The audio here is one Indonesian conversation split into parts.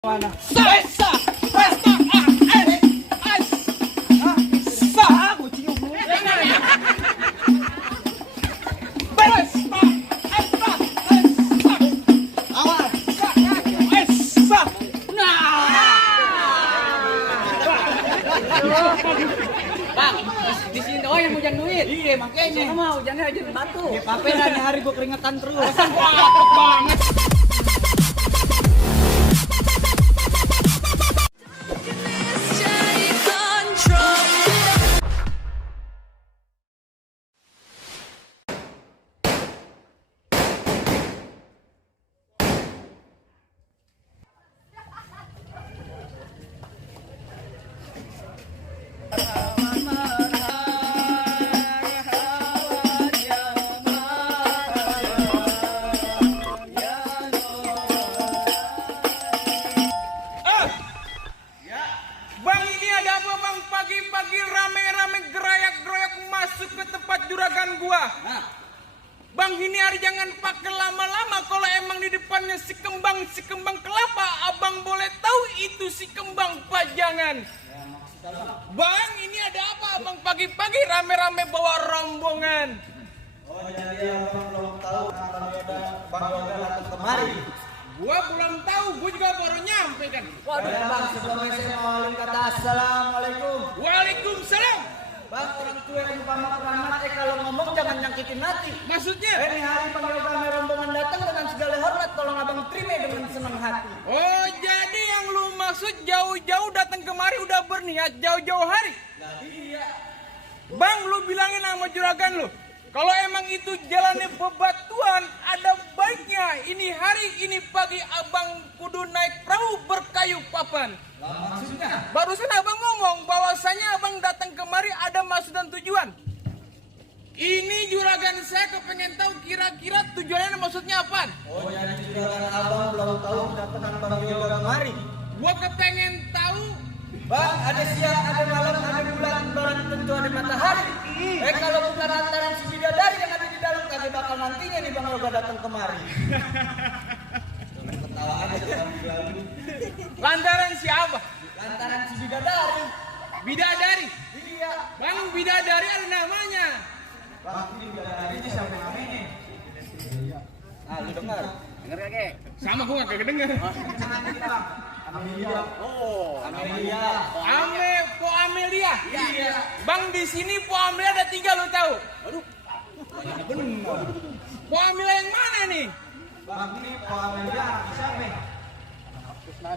Mana? Pesta! Pesta! Aku cium lu. Pesta! Awas. Pesta! Bang, di sini doang yang hujan duit. Iya makanya. Sama hujannya aja batu. Ya paperan hari gua keringetan terus. Wah, banget! Bang, ini ada apa bang? Pagi-pagi rame-rame gerayak-gerayak masuk ke tempat juragan gua. Bang, ini hari jangan pakai lama-lama. Kalau emang di depannya si kembang kelapa, abang boleh tahu itu si kembang pajangan. Bang, ini ada apa? Abang pagi-pagi rame-rame bawa rombongan. Oh jadi abang belum tahu kalau ada Bang Yoga datang kemari. Gua belum tahu, gua juga baru nyampe kan. Waduh bang, sebelumnya saya mau kata assalamualaikum. Waalaikumsalam. Bang, orang tua yang umpama keramat, kalau ngomong jangan nyakitin hati. Maksudnya? Ini hari Bang Yoga rombongan datang dengan segala hormat, tolong abang terima dengan senang hati. Oh, jadi yang lu maksud jauh-jauh datang kemari udah berniat jauh-jauh hari? Iya. Bang, lu bilangin sama juragan lu, kalau emang itu jalannya bebatuan, ada baiknya ini hari ini pagi abang kudu naik perahu berkayu papan. Lah maksudnya? Barusan abang ngomong bahwasanya abang datang kemari ada maksud dan tujuan. Ini juragan saya kepengen tahu kira-kira tujuannya maksudnya apa? Oh jadi juragan abang belum tahu kedatangan Bang Yoga kemari. Gua kepengen tahu. Bang, ada siang, ada malam, ada bulan, baru tentu ada matahari. Kalau bukan lantaran si bidadari yang ada di dalam, kagak bakal nantinya nih Bang Yoga datang kemari. Ketawa aja Bang Yoga. Lantaran siapa? Lantaran si bidadari. Bidadari. Iya. Bang, bidadari ada namanya. Bang, ini bidadari ini siapa namanya? Ah, lu dengar? Dengar kagak? Sama gua kagak denger. Amelia. Oh, Amelia. Po Amelia. Iya. Bang, di sini Po Amelia ada 3 lu tahu? aduh. Benar. Po Amelia yang mana nih? Bang, ini Pak Amelia siapa? Nah,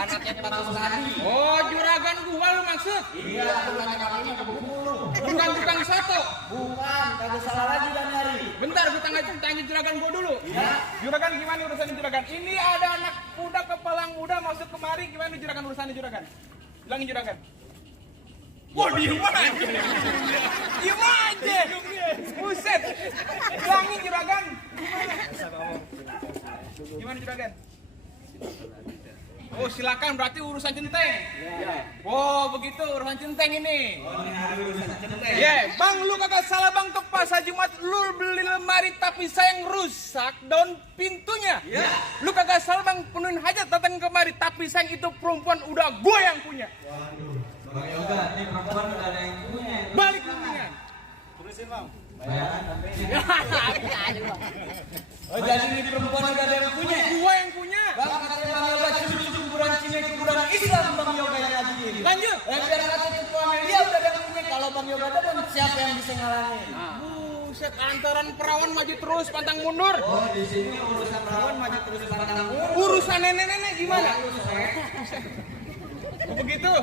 anaknya Pak Kusnadi. Oh, juragan gua lu maksud? Iya, bukan kami ke Bengkulu. Bukan tukang soto. Bukan, kagak salah lagi dan nyari. Bentar, gua tanya juragan gua dulu. Iya. Juragan gimana urusan juragan? Ini ada anak muda kepala muda masuk kemari, gimana juragan urusannya juragan? Bilangin juragan. Wah, diem aja. Diem aja. Buset. Bilangin juragan. Gimana juragan? Oh, silakan, berarti urusan centeng. Oh, begitu urusan centeng ini. Oh, ini hari urusan centeng. Bang, lu kagak salah bang, untuk pasar Jumat lu beli lemari tapi sayang rusak daun pintunya. Lu kagak salah bang, penuhin hajat datang kemari tapi sayang itu perempuan udah gue yang punya. Waduh, Bang Yoga, ini perempuan udah ada yang punya. Balik kuningan. Terusin bang. Bayaran sampai. Oh, jadi ini perempuan udah ada yang punya. Gue yang punya. Bang, katanya Bang Yoga cucu kuburan Cina kuburan Islam Bang Yoga yang ngaji ini. Lanjut. Biar kata Tuku Amelia udah ada yang punya. Kalau Bang Yoga ada, siapa yang bisa ngalangin? Buset, antaran perawan maju terus pantang mundur. Oh, di sini urusan perawan maju terus pantang mundur. Urusan nenek-nenek gimana? Begitu.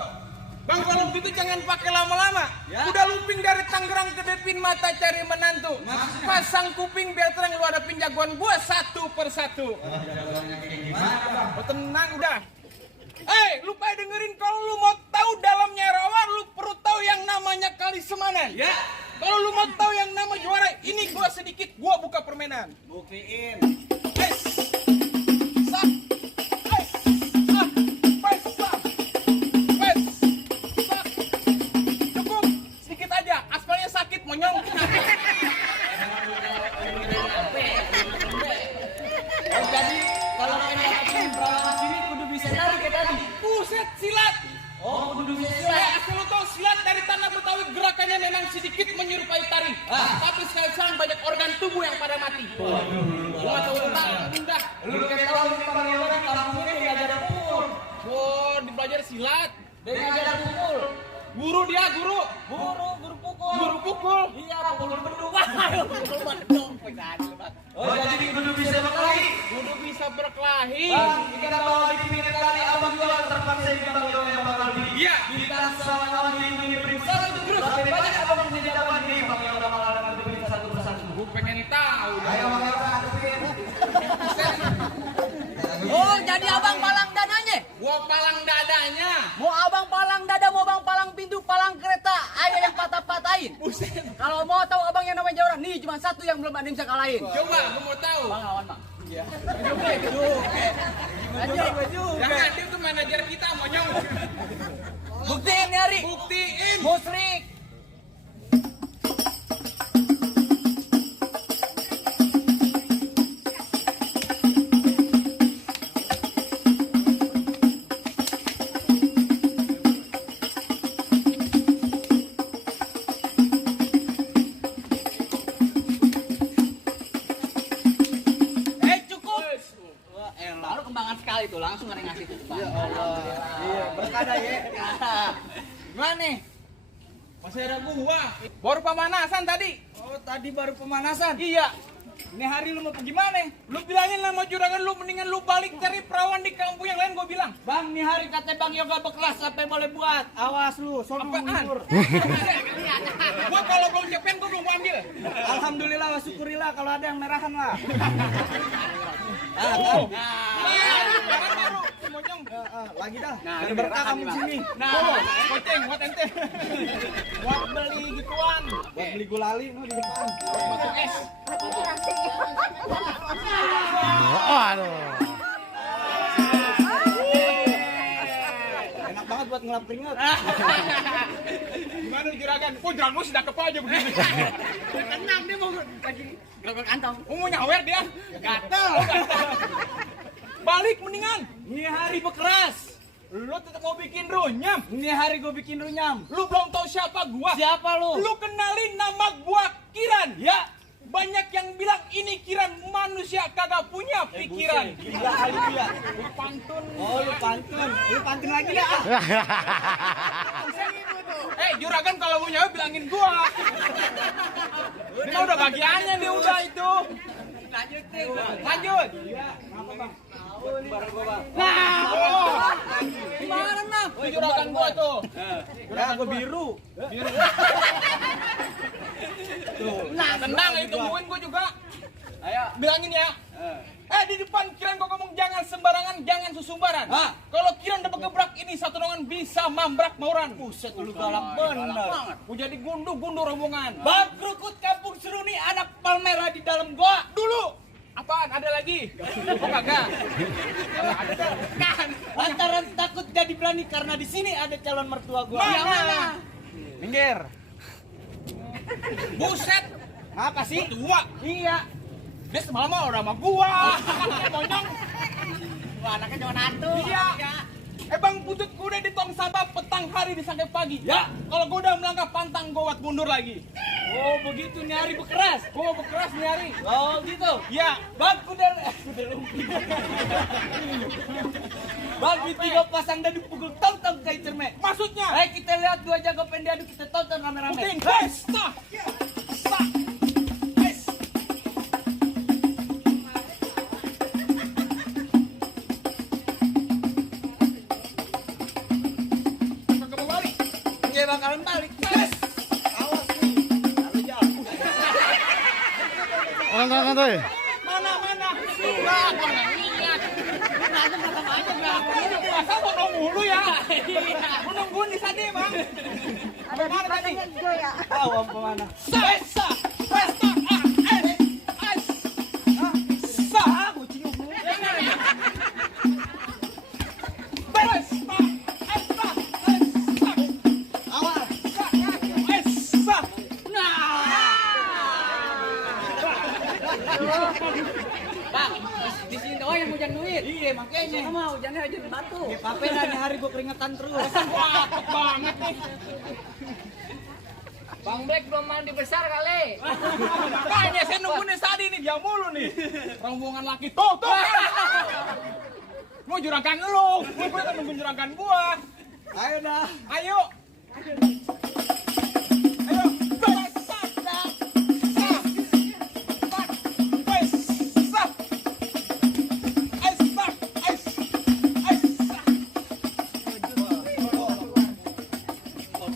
Bang, kalau begitu jangan pakai lama-lama. Udah luping dari Tangerang ke Depin mata cari menantu. Pasang kuping biar terang lu ada jagoan gua satu persatu. Oh, tenang udah. Lu pada dengerin, kalau lu mau tahu dalamnya rawa, lu perlu tahu yang namanya Kali Semanan. Kalau lu mau tahu yang nama juara, ini gua sedikit, gua buka permainan. Buktiin. Cukup, sedikit aja, aspalnya sakit, monyong. Oh, jadi kalau pengen dapetin perawan sini kudu Buset, silat. Oh, kudu bisa silat. Asal lu tahu silat dari tanah Betawi gerakannya memang sedikit menyerupai tari. Tapi sekarang banyak organ tubuh yang pada mati. Gua tahu tentang indah. Lu kayak tahu di Pangandaran kampungnya diajar pukul. Oh, dipelajari silat. Dia ngajar pukul. Guru dia, guru. Guru pukul. Guru pukul. Iya, pukul beduk. Pukul beduk. Oh, jadi kudu bisa berkelahi. Kudu bisa berkelahi. Bang, jika bawa di pinggir kali abang juga terpaksa di bang yang bakal di. Iya. Jika sama kawan di pinggir periksa itu terus. Tapi banyak abang punya jawaban ini bang yang bakal ada diperiksa satu persatu. Gue pengen tahu. Ayo bang yang hadapin. Oh, jadi abang palang dadanya. Gua palang dadanya. Mau abang palang dada, mau abang palang pintu, palang kereta, ayah yang patah-patahin. Kalau mau tahu abang yang namanya orang, nih cuma satu yang belum ada yang bisa kalahin. Coba, gua mau tahu. Bang lawan bang. Jangan, dia tuh manajer kita, monyong. Buktiin nih Ari. Buktiin. Musrik. Baru kembangan sekali tuh, langsung ada yang ngasih tuh. Ya Allah. Iya, berkada ya. Gimana nih? Masih ada gua. Baru pemanasan tadi. Oh, tadi baru pemanasan. Iya. Ini hari lu mau pergi mana? Lu bilangin sama juragan lu mendingan lu balik cari perawan di kampung yang lain, gua bilang. Bang, nih hari kata Bang Yoga berkelas sampai boleh buat. Awas lu, sono Apaan? mundur. Gua kalau belum cepen gua belum ambil. Alhamdulillah, wa syukurillah kalau ada yang merahan lah. Oh. Jangan baru, monyong. Lagi dah. Nah, Ada ini berkah merahan kamu nih, di sini. Nah, koceng buat ente. Buat beli gituan. Buat beli gulali no di depan. Batu es. Enak banget buat ngelap keringat. Gimana juragan? Oh, juragan lu sudah kepo aja begini. Tenang dia mau lagi gerobak kantong. Mau nyawer dia. Gatel. Balik mendingan. Ini hari berkeras. Lu tetap mau bikin runyam. Ini hari gue bikin runyam. Lu belum tahu siapa gua. Siapa lu? Lu kenalin nama gua Kiran. Ya. Banyak yang bilang ini Kiran manusia kagak punya pikiran. Gila kali dia. Lu pantun. Oh, lu pantun. Lu pantun lagi dah. Juragan kalau mau nyawa bilangin gua. Ini udah bagiannya nih udah itu. Lanjut. Iya, apa Bang? Nah, oh. Gimana nah? Ini juragan gua tuh. Ya, gue biru. Nah, tenang itu tungguin gua juga. Ayo. Bilangin ya. Di depan Kiran gua ngomong jangan sembarangan, jangan susumbaran. Hah? Kalau Kiran udah bergebrak ini satu dongan bisa mambrak mauran. Buset, lu galak bener. Mau jadi gundu-gundu rombongan. Bang Krukut kampung Seruni, anak palmera di dalam gua. Dulu. Apaan? Ada lagi? Oh kagak. Ada dah. Kan. Lantaran takut jadi berani karena di sini ada calon mertua gua. Mana? Yang mana? Minggir. Buset. Apa sih? Tua. Iya. Dia semalam mah udah sama gua. Monyong. Wah, anaknya cuma satu. Iya. Bang Putut gua udah di tong sampah petang hari di sampai pagi. Ya. Kalau gua udah melangkah pantang gua buat mundur lagi. Oh, begitu nih hari berkeras. Gua berkeras nih hari. Oh, gitu. Ya. Bang kuda lumping. Bang di tiga pasang dadu pukul tong-tong kayak cermek. Maksudnya? Kita lihat dua jago pendiadu kita tonton rame-rame. Puting. Hes. Sah. Sah. Hes. Kagak mau balik. Dia bakalan balik. Hes. Awas nih. Lalu jauh. Orang tuh. Mana? Nah, gua nggak lihat. Masa mau nunggu ya? Gua nungguin di sana, Bang. Ada di tadi? ya. Tahu om kemana? Pesta. Aku cium lu. Awas. Bang, di sini Oh yang hujan duit. Iya makanya. Sama hujannya hujan batu. Ya pape dah nih hari gua keringetan terus. Wah, akut banget nih. Bang Black belum mandi besar kali. Makanya saya nunggu nih tadi nih dia mulu nih. Rombongan laki tuh. Mau juragan lu, gua kan nunggu juragan gua. Ayo dah. Ayo. Ayo.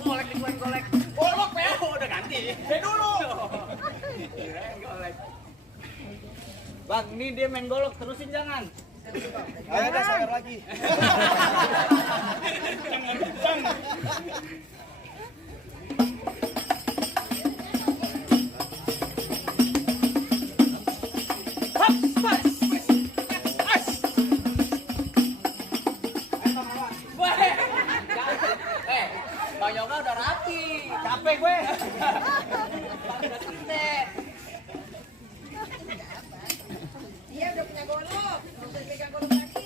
Golek di golek. Oh, lo PO udah ganti. Dulu. Bang, ini dia main golok, terusin jangan. Ayo dah sayur lagi. Bang Yoga udah rapi. Capek gue. Dia udah punya golok, nggak usah pegang golok lagi.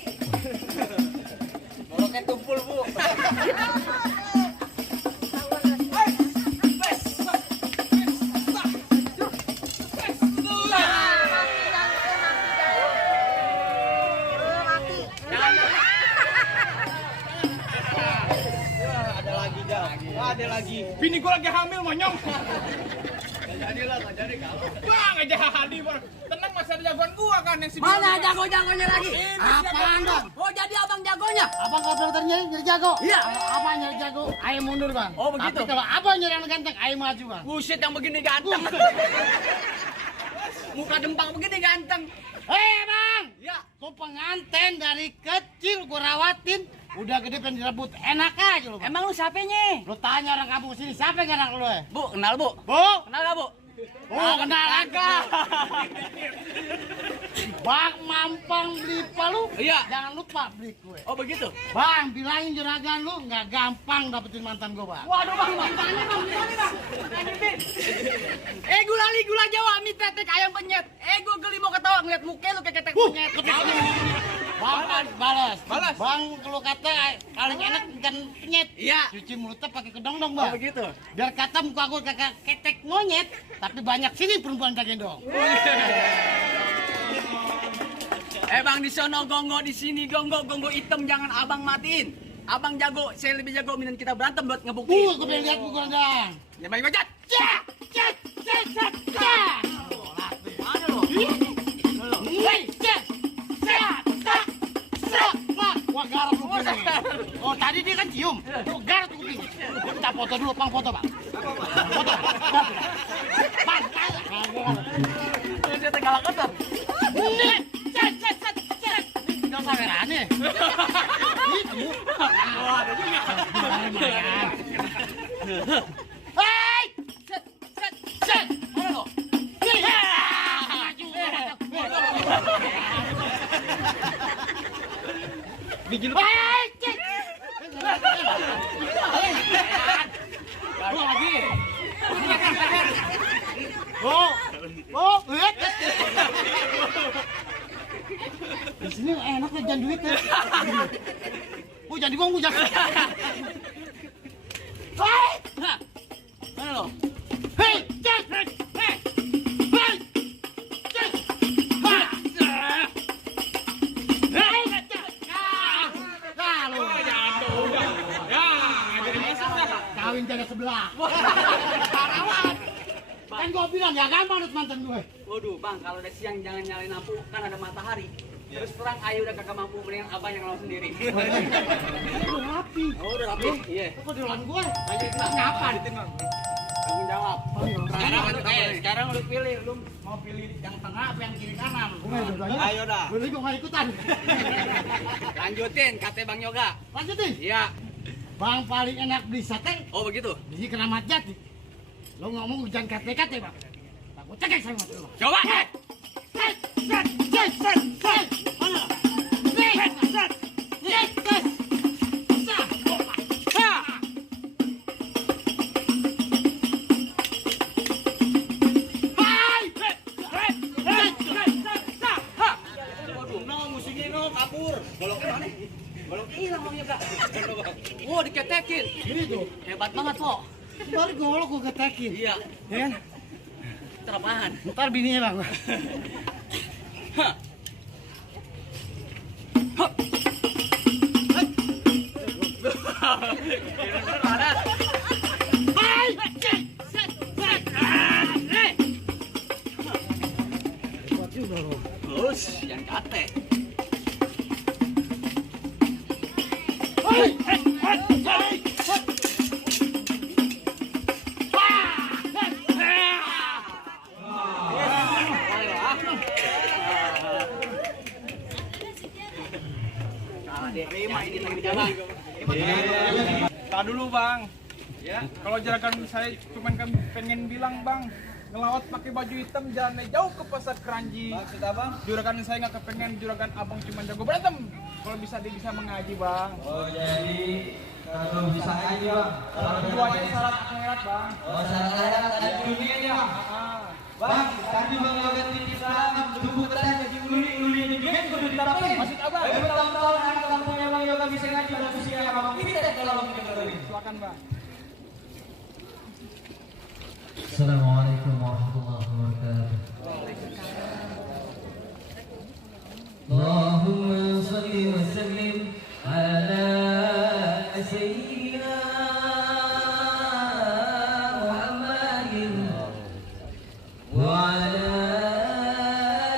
Goloknya tumpul, Bu. Ada lagi. Bini gue lagi hamil monyong. Jadilah, nggak jadi kalau. Bang aja jadi. Tenang masih ada jagoan gua kan yang si Mana jago-jagonya lagi? Ini Apaan dong? Oh jadi abang jagonya? Abang kalau dokternya nyari jago? Iya. Kalau abang nyari jago, ayo mundur bang. Oh, begitu? Tapi kalau abang nyari anak ganteng, ayo maju bang. Buset yang begini ganteng. Muka dempang begini ganteng. Hei bang, Ya. tuh pengantin dari kecil gua rawatin, udah gede pengen direbut, enak aja lu bang. Emang lu siapanya? Lu tanya orang kampung sini, siapa yang anak lu ya? Bu, kenal bu? Bu? Kenal gak bu? Oh kenal agak. Bang mampang beli palu, Iya. jangan lupa beli kue. Oh begitu? Bang, bilangin juragan lu nggak gampang dapetin mantan gua bang. Waduh bang, mantannya bang, gimana bang? Gulali, gula Jawa, mie tetek, ayam penyet. Gua geli mau ketawa ngeliat muka lu kayak ketek penyet. Bang, balas. Balas. Bang, kalau kata paling enak ikan penyet. Iya. Cuci mulutnya pakai kedong dong, Oh bang. begitu? Biar kata muka gue kakak ketek monyet, tapi banyak sini perempuan tak gendong. Bang di sono gongo, di sini gongo, gongo hitam jangan abang matiin. Abang jago, saya lebih jago minum kita berantem buat ngebuktiin. Gue pengen lihat pukul dang. Ya bang Gojat. Cek, cek, cek, cek, cek. Mana lo? Hei, cek, cek, cek, cek. Wah, garap lu gini. Oh, tadi dia kan cium. Tuh garap tuh kuping. Kita foto dulu, bang, foto, bang. Foto, bang. Saya tegalak kotor. Nih, cek, cek, cek, cek. Tinggal kameranya. Ini kamu. Oh ada juga. Lumayan. Hei, Set, set. cek. Mana lo? Nih, maju. Gigi lu. Hei, cek. Gua lagi. Oh, oh, lihat. Di sini enak ya jangan duit ya. Bu jangan dibuang bu jangan. Hei, Nah, mana lo? hei, cek, hei, hei, cek, hei, hei, cek. Ah, lu jatuh udah. Ya, jadi masuk dah. kawin jaga sebelah. Parawan. Kan gua bilang ya gampang harus mantan gue. Waduh bang, kalau udah siang jangan nyalain lampu, kan ada matahari. Terus terang ayo udah kakak mampu, mendingan abang yang lawan sendiri. Lu rapi. Oh udah rapi? Iya. Kok di lawan gue? Ayo kita ngapa? Tanggung jawab. Sekarang Sekarang udah pilih, lu mau pilih yang tengah apa yang kiri kanan? Ayo dah. Boleh gue nggak ikutan. Lanjutin, kata Bang Yoga. Lanjutin. Iya. Bang paling enak beli sate Oh begitu. di Keramat Jati. Lo ngomong jangan kate-kate bang. Aku cekek sama lo. Coba. Set, set, set, set, set. Mana? Set, set, set, set. Set. Ha. Hai. Set, set, set, set, set. Ha. Waduh, no hilang bangnya Bang. Wow, diketekin. Hebat banget kok. Baru golok gue ketekin. Iya. Ya kan? Terapaan. Ntar bini hilang. Terus, yang kate. Terima ini lagi bicara. Tak dulu bang. Ya. Kalau juragan saya cuman kan pengen bilang bang, ngelawat pakai baju hitam jalannya jauh ke pasar Keranji. Maksud abang? Juragan saya nggak kepengen juragan abang cuma jago berantem. Kalau bisa dia bisa mengaji bang. Oh jadi kalau bisa aja bang. Keduanya syarat akhirat bang. Oh saya ada dunianya bang. Bang, tadi bang Yogan titip salam, tubuh ketanya di uli juga kudu diterapin. Maksud abang? Bertahun-tahun anak kampungnya bang Yogan bisa ngaji pada usia abang. Kita kalau bang kita Silakan bang. Assalamualaikum warahmatullahi wabarakatuh. Allahumma salli wa sallim ala sayyidina Muhammadin wa ala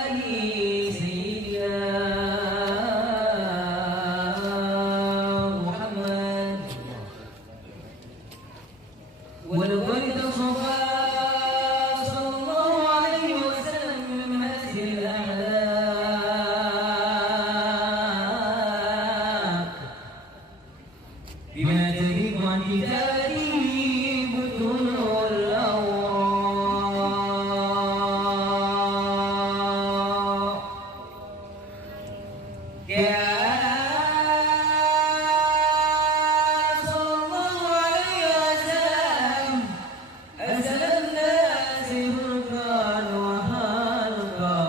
ali sayyidina Muhammad wa laqad tasawwa بما تريد عن كتابه بطون الأوراق كان صلى الله عليه وسلم أسأل الناس فرقان وحلقا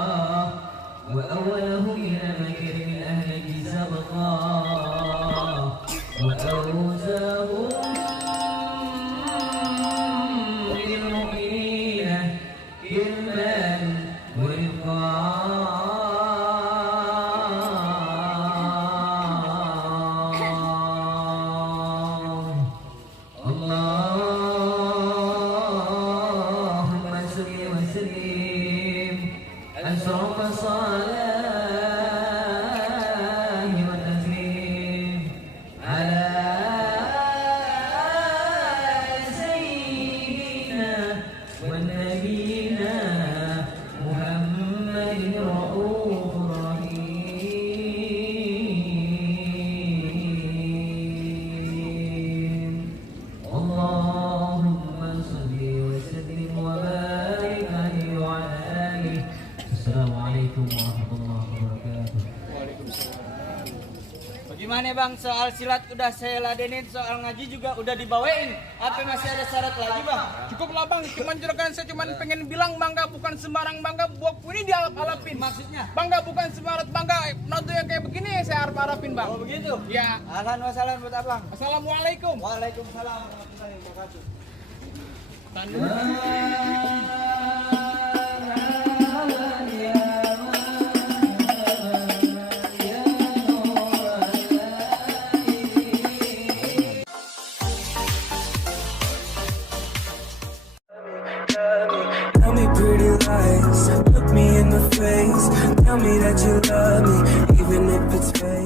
وأولهم إلى مكرم الأهل سبقا وأوزاهم للمؤمنين علما ورفقا اللهم صل وسلم أشرف الصلاة والتسليم على سيدنا ونبينا محمد رؤوف رحيم اللهم صل وسلم وبارك عليه وعلى آله. السلام عليكم ورحمة الله وبركاته. Bagaimana bang soal silat udah saya ladenin, soal ngaji juga udah dibawain. Apa masih ada syarat lagi bang? Cukup lah bang, cuman juragan saya cuman pengen bilang bangga bukan sembarang bangga buat ini dialap-alapin. Maksudnya? Bangga bukan sembarang bangga, nonton yang kayak begini saya harap-harapin bang. Oh begitu? Ya. Ahlan wa sahlan buat abang. Assalamualaikum. Waalaikumsalam warahmatullahi wabarakatuh. Tell me pretty lies, look me in the face. Tell me that you love me, even if it's fake.